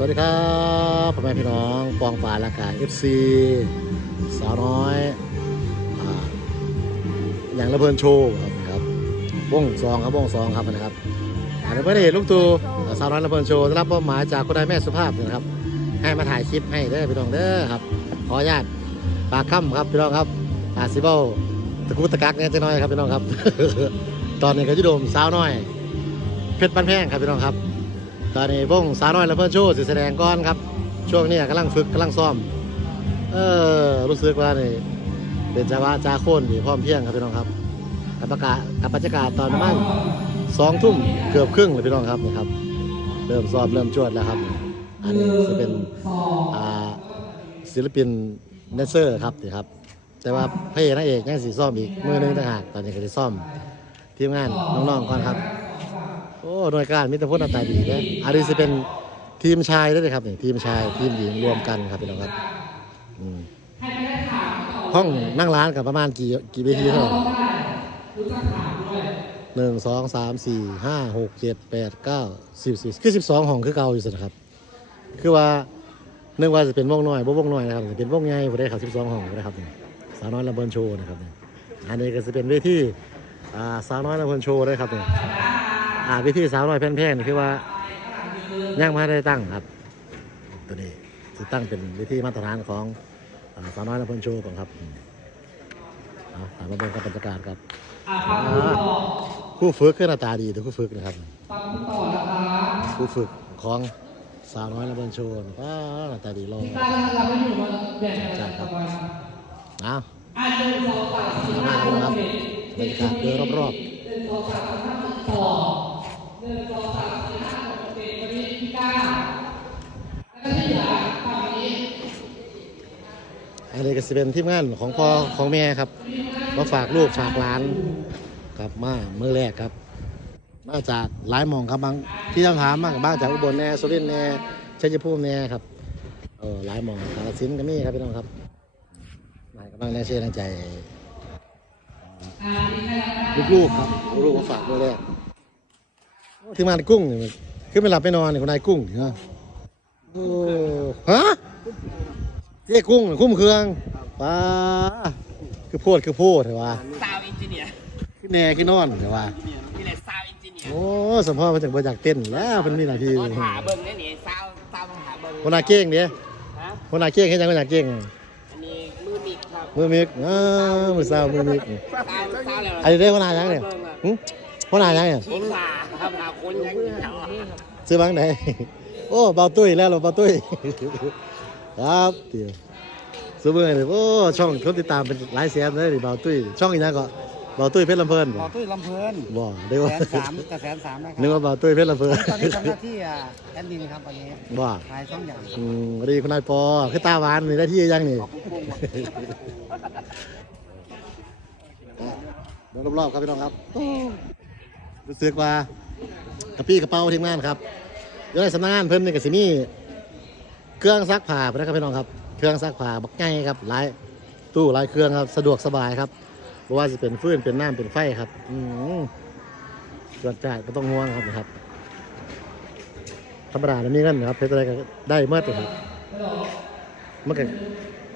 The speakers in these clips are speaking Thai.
สวัสดีครับพ่อแม่พี่น้องปองป่าละกาเอฟซีสาวน้อยอย่างระเบินโชว์ครับครับวงซองครับวงซองครับนะครับอันนี้ไม่ได้เห็นลูกตูสาวน้อยระเบินโชว์ได้รับมอบหมายจากคุณนายแม่สุภาพนะครับ ให้มาถ่ายคลิปให้เด้อพี่น้องเด้อครับ ขออนุญาตปากค่ำครับพี่น้องครับอาซิเบิลตะกุตะกักเนี่ยจะน้อยครับพี่น้องครับ ตอนนี้ก็อยุโดมสาวน้อย เพชรบ้านแพงครับพี่น้องครับ ตอนนี้วงสาวน้อยและเพื่อนชว์สิแสดงก่อนครับ ช่วงนี้กำลังฝึกกำลังซ้อม เออรู้สึกว่านี่เป็นจาวาจาโคนดีพร้อมเพียงครับพี่น้องครับกับประกาศกับบรรยากาศตอนประมาณสองทุ่มเกือบครึ่งเลยพี่น้องครับนะครับ เริ่มซ้อมเริ่มจวดแล้วครับ อันนี้จะเป็นศิลปินแดนเซอร์ครับนี่ครับ แต่ว่าพระเอกนางเอกยังสีซ้อมอีกมือหนึงต่างหากตอนนี้ก็จะซ้อมทีมงานน้องๆก่อนครับ โอ้หน่วยการมิตรพจน์หน้าตาดีนะอันนี้จะเป็นทีมชายด้วยนะครับนี่ทีมชายทีมหญิงรวมกันครับพี่น้องครับอืมห้องนั่งร้านกับประมาณกี่กี่เวทีเท่าไหร่หนึ่งสองสามสี่ห้าหกเจ็ดแปดเก้าสิบสิบคือสิบสองห้องคือเก่าอยู่สินะครับ คือว่าเนึกว่าจะเป็นวงน้อยบ่วงน้อยนะครับจะเป็นวงใหญ่ผมได้ครับสิบสองห้องบ่ได้ครับนี่สาวน้อยลำเบินโชว์นะครับนี่อันนี้ก็จะเป็นเวทีอ่าสาวน้อยลำเบินโชว์ได้ครับนี่ อ่าวิธีสาวน้อยแพนๆนี่คือว่ายังไม่ได้ตั้งครับ ตัวนี้จะตั้งเป็นวิธีมาตรฐานของอ่าสาวน้อยและเพื่อนโชว์ก่อนครับอืมเอาถามมาเป็นกับบรรยากาศครับอ่าฟังคุณต่อคู่ฝึกขึ้นหน้าตาดีแต่คู่ฝึกนะครับฟังคุณต่อนะคะคู่ฝึกของสาวน้อยและเพื่อนโชว์ว้าหน้าตาดีรอที่บ้านเราไม่อยู่มาแบ่งกันต่อไปเอาอ่าหนึ่งสองสามสี่ห้าหกครับเจ็ดบรรยากาศโดยรอบห นึ่งสองสามสี่ห้าหกเจ็ดวันนี้ที่เก้าแล้วก็ที่เหลือฝั่งนี้อันนี้ก็จะเป็นทีมงานของพ่อของแม่ครับมาฝากลูกฝากหลานครับมาเมื่อแรกครับ มาจากหลายหมองครับบางที่ต้องถามมากบ้างจากอุบลแน่สุรินทร์แน่ชัยภูมิแน่ครับเออหลายหมองกาฬสินก็มีครับพี่น้องครับมากำลังแน่เชื่อแน่ใจอ่ามีใครับได้ลูกๆครับลูกๆมาฝากด้วยแรก ทีมงานกุ้งนี่ขึ้นไปหลับไปนอนนี่คนนายกุ้งเหรอโอ้ฮะเจ๊กุ้งคุ้มเครื่องป้าคือโพดคือโพดเหรอวะซาวอินจิเนียร์คือแน่คือนอนเหรอวะนี่แหละซาวอินจิเนียร์โอ้สมพ่อมาจากบริจาคเต้นแล้วเป็นมีหน้าที่ต้องหาเบิ้งเนี่ยนี่ซาวซาวต้องหาเบิ้งคนนาเก้งเดียฮะคนนาเก้งให้ยังคนนาเก้งอันนี้มือมิกครับมือมิกอ้าวมือสาวมือมิกซาวซาวแล้วอันนี้ได้คนนายังเนี่ย หึคนนายังเนี่ยผมหาครับหาคนยังอยู่แถวอะซื้อบ้างไหนโอ้เบาตุ้ยแล้วเหราเบาตุ้ยครับเดี๋ยวซื้อเมื่อเลยโอ้ช่องคนติดตามเป็นหลายแสนเลยดิเบาตุ้ยช่องอีกนะก็เบาตุ้ยเพชรลำเพลินบ่ต่อตุ้ยลำเพลินบ่ได้ว่าแสนสามกับแสนสามนะคนึกรับว่าเบาตุ้ยเพชรลำเพลินตอนนี้ทำหน้าที่อะแอดมินครับตอนนี้บ่ขายช่องอย่างอืมสวัสดีคุณนายปอคือตาหวานนี่ได้ที่ยังนี่เดินรอบๆครับพี่น้องครับโอ้ รู้สึกว่ากระปี้กระเป๋าทีมงานครับอยู่ในสำนักงานเพิ่นนี่ก็สิมีเครื่องซักผ้าไปนะครับพี่น้องครับเครื่องซักผ้าบักไงครับหลายตู้หลายเครื่องครับสะดวกสบายครับเพราะว่าจะเป็นฟืนเป็นน้ำเป็นไฟครับอืมจวดจ่ายก็ต้องห่วงครับนะครับธรรมดาแล้วมีเงินนะครับเพชรอะไรก็ได้เมื่อตัวครับมันก็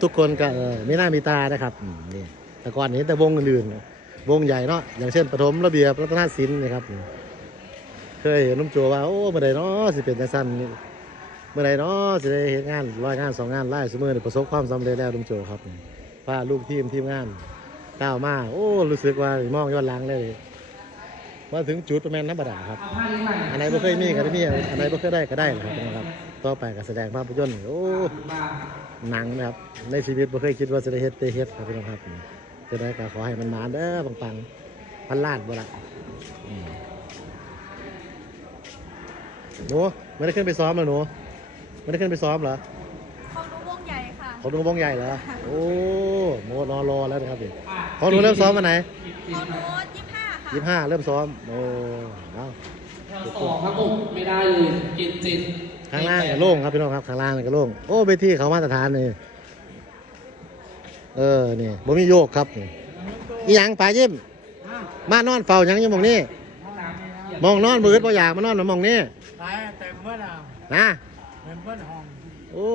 ทุกคนก็เออมีหน้ามีตานะครับอืมนี่แต่ก่อนเห็นแต่วงอื่นๆ วงใหญ่เนาะอย่างเช่นปฐมระเบียบรัตนศิลป์นะครับเคยเห็นนุ่มโจว่าโอ้เมื่อใดเนาะสิเป็นจังซั่นเมื่อใดเนาะสิได้เห็นงานร้อยงานสองงานไล่สมือประสบความสำเร็จแล้วนุ่มโจครับพาลูกทีมทีมงานก้าวมาโอ้รู้สึกว่ามองย้อนหลังเลยมาถึงจุดประมาณธรรมดาครับอาผ้านี้ใหนไหนบ่เคยมีก็ได้มีอันไหนบ่เคยได้ก็ได้นะครับนะครับต่อไปก็แสดงภาพยนตร์โอ้หนังนะครับในชีวิตบ่เคยคิดว่าจะได้เฮ็ดได้เฮ็ดครับพี่น้องครับ จะได้ก็ขอให้มันมาเด้อปังๆพันล้านบ่ละอืมหนูไม่ได้ขึ้นไปซ้อมเหรอหนูไม่ได้ขึ้นไปซ้อมเหรอของนุวงใหญ่ค่ะของหนูวงใหญ่เหรอโอ้โมนอรอแล้วนะครับพี่อะของหนูเริ่มซ้อมวันไหนของนุยี่ห้าค่ะยี่ห้าเริ่มซ้อมโอ้เอาแถวสองครับผมไม่ได้เลยกินจิตข้างล่างก็โล่งครับพี่น้องครับข้างล่างก็โล่งโอ้เวทีเขามาตรฐานนี่ เออนี่บ่มีโยกครับนี่อีหยังปลายิ้มมานอนเฝ้าหยังอยู่หมองนี้มองนอนมืดบ่อยากมานอนหมองนี้ขายเต็มเมื่อไหร่นะเงินเบิ้ลห้องโอ้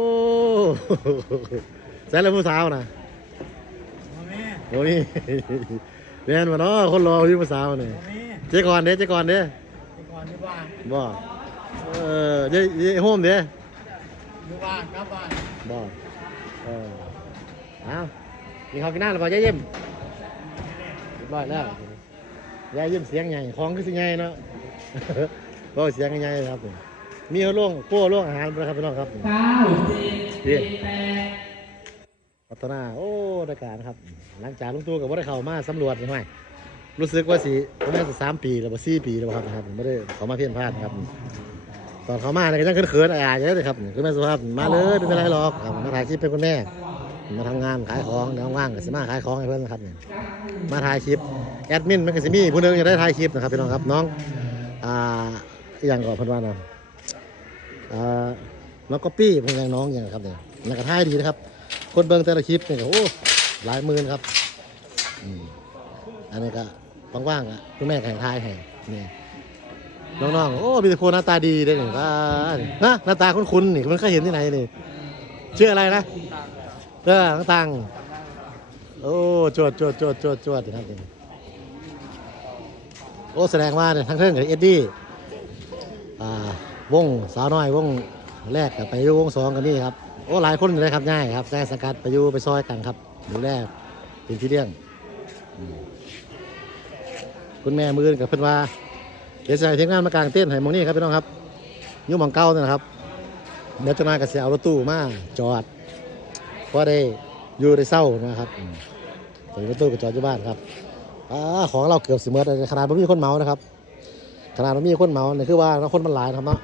แสนแล้วผู้สาวนะโมมี่โอ้ยเรียนมาเนาะคนรออยู่ผู้สาวนี่โมมี่เจ๊ก่อนเด้เจ๊ก่อนเด้ไปก่อนที่บ้านบ่เออเจ๊เจ๊โฮมเด้อยู่บ้านกลับบ้านบ่เออเอา กินข้าวกินน้ำแล้วบ่ยายเยี่ยมเรียบร้อยแล้วยายเยี่ยมเสียงใหญ่ของคือสิใหญ่เนาะก็เสียงใหญ่ครับผมมีเขาล่วงโค้ล่วงอาหารนะครับพี่น้องครับเก้าเจ็ดแปดพัฒนาโอ้ด้การครับ หลังจากลุงตู่กับว่าได้เข้ามาสำรวจใช่ไหมรู้สึกว่าสิประมาณสักสามปีหรือว่าสี่ปีแล้วครับนะครับไม่ได้เขามาเพี้ยนพลาดครับ ตอนเขามาเนี่ยก็ยังเขินๆอายๆอยู่เลยครับคุณแม่สุภาพมาเลยไม่เป็นไรหรอกครับมาถ่ายคลิปเป็นคุณแม่ มาทำงานขายของเดี๋ยวว่างๆก็สิมาขายของให้เพื่อนนะครับเนี่ยมาถ่ายคลิปแอดมินมันก็สิมีผู้หนึงจะได้ถ่ายคลิปนะครับพี่น้องครับน้องอ่าอหย่างก่อนเพิ่นว่านะอ่าน้องก๊อปปี้เพิ่นยังน้องอย่างครับเนี่ยนักถ่ายดีนะครับ คนเบิ่งแต่ละคลิปเนี่ยก็โอ้หลายหมื่นครับอืมอันนี้ก็ว่างๆอะคุณแม่แข่งทายให้นี่น้องๆ โอ้มีแต่คนหน้าตาดีเลยนี่ก็นะหน้าตาคุ้นๆนี่มันเคยเห็นที่ไหนนี่ชื่ออะไรนะ เออต่างๆโอ้จวดจวดจวดจวดจวดครับนี่โอ้แสดงว่าเนี่ยทั้งเรื่องกับเอ็ดดี้อ่าวงสาวน้อยวงแรกกับไปอยู่วงสองกันนี่ครับโอ้หลายคนเลยครับง่ายครับแจ้งสังกัดไปอยู่ไปซอยกันครับดูแลเป็นที่เลี้ยงคุณแม่มือกับเพื่อนว่าเดี๋ยวจะให้ทีมงานมากางเต้นให้หมองนี่ครับพี่น้องครับยุ่หมองเก้านี่นะครับเดี๋ยวจะนายกับเสียเอารถตู้มาจอด พอได้อยู่ได้เศร้านะครับอืมใส่รถตู้ไปจอดอยู่บ้านครับอาของเราเกือบสิเมื่อขนาดไม่มีคนเมานะครับ ขนาดไม่มีคนเมาเนี่ยคือว่าคนมันหลายนะครับเนาะ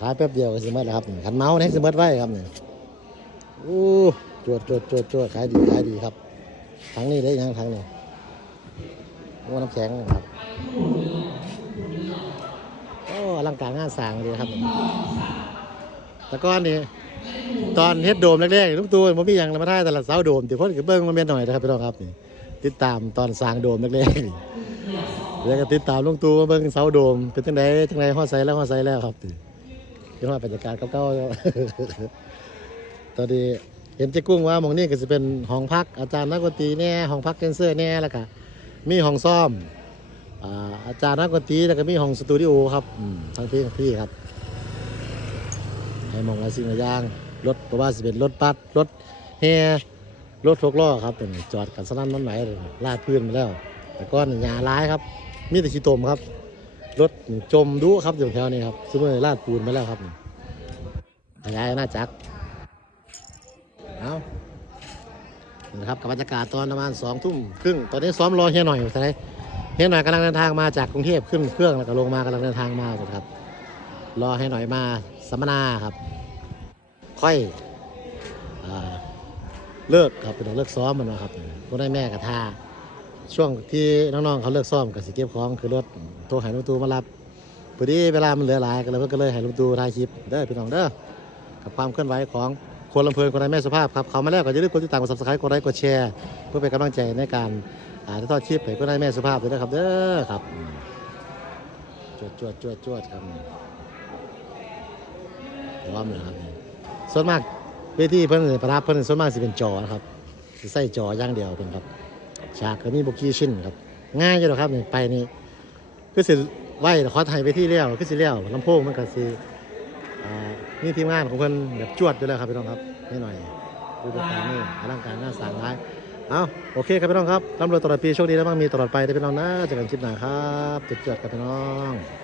ขายแป๊บเดียวก็สิเมื่อแล้วครับขันเมาเนี่ยสิเมื่อไว้ครับเนี่ยโอ้จวดจวดจวดจวดขายดีขายดีครับทั้งนี้ได้ยังทั้งนี้ว่าน้ำแข็งนะครับโอ้อลังการงานสร้างเลยครับ แต่ก้อนนี่ ตอนเฮ็ดโดมแรกๆทุกตัวผมมีอย่างละมาท่ายแต่ละเสาโดมเดี๋ยวพ่อจะเบิ้งมาเมียหน่อยนะครับพี่น้องครับนี่ติดตามตอนสร้างโดมแรกๆนี่แล้วก็ติดตามลุงตู่มาเบิ้งเสาโดมเป็นจังไดจังไดฮอดไซแล้วฮอดไซแล้วครับนี่คือว่าบรรยากาศเก่าๆครับตอนนี้เห็นเจ๊กุ้งว่ามองนี้ก็จะเป็นห้องพักอาจารย์นักดนตรีแน่ห้องพักแดนเซอร์แน่แล้วก็มีห้องซ่อมอาจารย์นักดนตรีแล้วก็มีห้องสตูดิโอครับทั้งพี่ทั้งพี่ครับ ให้มองหลายสิ่งหลายอย่างรถก็ว่าสิเป็นรถบัสรถแฮรถหกล้อครับเป็นจอดกันสนั่นน้ำไหลเลยลาดพื้นมาแล้ว แต่ก้อนหญ้าร้ายครับ มีแต่ขี้ตมครับ รถจมดุครับอยู่แถวนี้ครับซึ่งมันลาดปูนมาแล้วครับขยายหน้าจักเอานี่นะครับกับบรรยากาศตอนประมาณสองทุ่มครึ่งตอนนี้ซ้อมรอเฮียหน่อยอยู่ไหนเฮียหน่อยกำลังเดินทางมาจากกรุงเทพขึ้นเครื่องแล้วก็ลงมากำลังเดินทางมาครับ รอให้หน่อยมาสัมมนาครับ ค่อยอเลิกครับเป็นเลิกซ้อมมันนะครับก็ได้แม่กับทาช่วงที่น้องๆเขาเลิกซ้อมกับสิเก็บของคือรถโทรหาลุงตูมารับพอดีเวลามันเหลือหลายก็เลยก็เลยให้ลุงตูถ่ายคลิปเด้อพี่น้องเด้อกับความเคลื่อนไหวของคนลำเพลินคนในแม่สุภาพครับเขามาแล้วก็อย่าลืมกดติดตามกด subscribe กดไลค์กดแชร์เพื่อเป็นกำลังใจในการอ่าถ่ายทอดคลิปให้คนในแม่สุภาพด้วยนะครับเด้อครับจวดจวดจวดจวดครับ พร้อมเลยครับส่วนมากเวทีเพิ่นประทับเพิ่นส่วนมากสิเป็นจอนะครับสิใส่จออย่างเดียวเป็นครับฉากก็มีบุกี้ชิ้นครับ ง่ายอยู่หรอกครับนี่ไปนี่คือสิไหวขอถ่ายเวทีแล้วคือสิแล้วลำโพงมันก็สิอ่ทีมงานของเพิ่นแบบจวดอยู่แล้วครับพี่น้องครับนี่หน่อยดูตัวการนี่อลังการหน้าสางร้ายเอาโอเคครับพี่น้องครับร่ำรวยตลอดปีโชคดีและมั่งมีตลอดไปได้พี่น้องนะเจอกันคลิปหน้าครับจุดจวดกับพี่น้อง